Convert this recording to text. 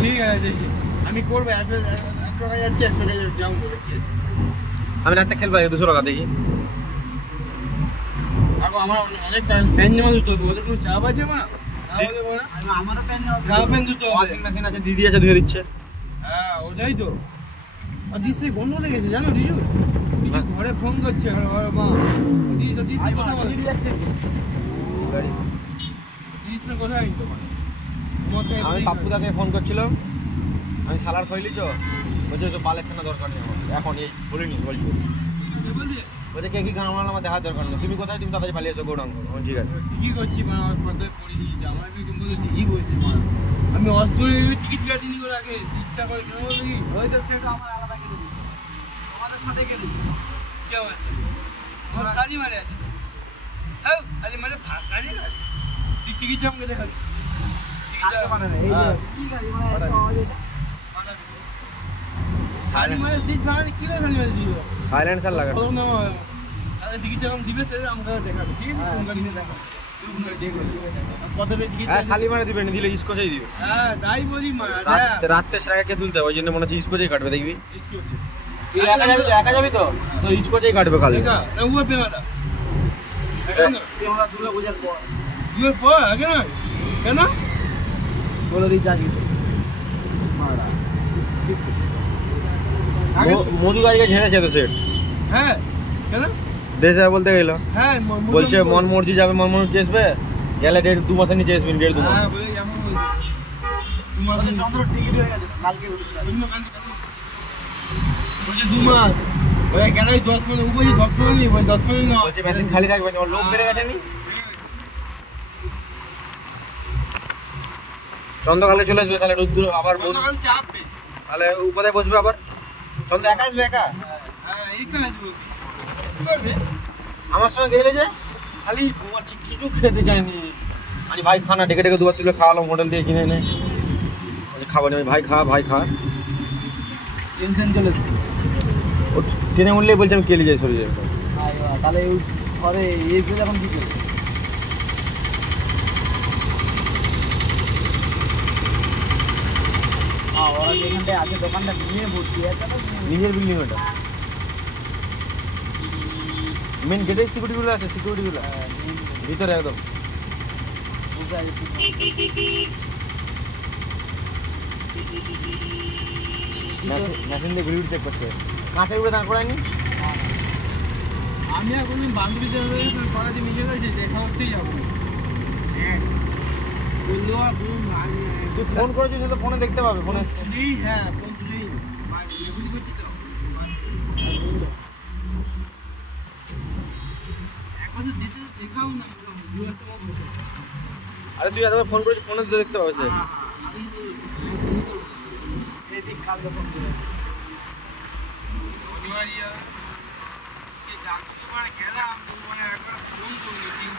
ঠিক আছে আমি করবো, 1 টাকা যাচ্ছে 100 টাকা যাও বলে কি আছে। আমি রাতে খেলবো 200 টাকা দেখি। আগো আমার অনেক প্যান জমা দিতে হবে, ওদের কোনো চাপ আছে না? আমারও প্যান জমা, প্যান দিতে হবে। ওয়াশিং মেশিন আছে, দিদি আছে ধুয়ে দিচ্ছে। হ্যাঁ ওটাই তো। আর দিদি বন্ধ হয়ে গেছে জানো রিজু, ঘরে ফোন করছে মা, দিদি কথা বলে যাচ্ছে দিদি কোথায় তোমার। আমি পাপ্পুদাকে ফোন করছিলাম, আমি সালার খইলিছ বলছে তো পালেছে না, দরকার নেই আমার এখন, এই বলিনি বলছি বলছে কে কি গান আমার দেখার দরকার নেই, তুমি কোথায়, তুমি তাড়াতাড়ি পালিয়েছো গোডাউন। ঠিক আছে ঠিকই করছি মানে আমার কথায় পড়িনি, জামাই বলে ঠিকই বলছি মানে আমি অস্ত্রে টিকিট কাটিনি করে আগে ইচ্ছা করে কেন বলি হয়তো সেটা আমার আলাদা কেটে দিই, আমাদের সাথে কেটে দিই কেউ আছে আমার শাড়ি মারে আছে, হ্যাঁ শাড়ি মারে ফাঁকা নেই না, তুই টিকিট জাম কেটে খালি শাড়ি মারে সিট ভাঙানি কি করে শাড়ি মারে দিল সাইলেন্সার লাগানো টিকিট যখন দিবে সে আমাকে দেখাবে, ঠিক আছে কোন গাড়ি নিয়ে দেখাবে শালি মারা দিবে না, দিলে স্কচেই দিবে। হ্যাঁ তাই বলি মা, রাত্রে সেরাকে তুলতে ওই জন্য মনে হচ্ছে স্কচেই কাটবে, দেখবি তুই একা যাবি তো স্কচেই কাটবে খালি। বলে দিই যা মধু গাড়িকে ঝেড়েছে তো সেট। হ্যাঁ কেন দেশে বলতে গেল, হ্যাঁ বলছে মন মর্জি যাবে, মন মর্জি আসবে গেলে 1.5-2 মাসের নিচে আসবেন, 1.5-2 মাস। চন্দ্র টিকিট হয়ে গেছে কালকে, 2 মাস ওই কেন 10 মিনিট উপরে 10 মিনিট ওই 10 মিনিট না বলছে মেশিন খালি রাখবেন, ওর লোক বেড়ে গেছে নি। চন্দ্রকালে চলে আসবে তাহলে রোদ্দুর আবার চাপবে, তাহলে ও কোথায় বসবে আবার? চন্দ্র একা আসবে, একা হ্যাঁ এইটা আসবে আমার সঙ্গে গেলে যে খালি ঘুমাচ্ছি, কিছু খেতে চাইনি। আমি ভাই খানা ডেকে ডেকে দুবার তুলে খাওয়ালাম, হোটেল দিয়ে কিনে এনে খাবার নেই, ভাই খা ভাই খা, টেনশন চলে এসছি। ও ট্রেনে উঠলেই বলছে আমি কেলি যাই শরীরে। তাহলে ওই ঘরে এসে যখন কি করবে? ওরা যেখানটায় আছে দোকানটা নিয়ে ভর্তি আছে, নিজের বিল্ডিং ওটা, মেন গেটে সিকিউরিটিগুলো আছে, সিকিউরিটিগুলো ভিতরে একদম। মেশিন দিয়ে ঘুরি চেক করছে, কাঁচের উপরে দাঁড় করায়নি। আমি এখন বান্ধবীদের কলেজে মিশে গেছি, দেখা করতেই যাবো। তুই ফোন করেছিস তো, ফোনে দেখতে পাবে, ফোনে হ্যাঁ ফোন তুলেই করছি তো এক বছর দেশে দেখাও না, আরে তুই এতবার ফোন করেছিস, ফোনে তো দেখতে পাবে সে। সেদিক কালকে ফোন করে গেলাম একবার ফোন করি, ঠিক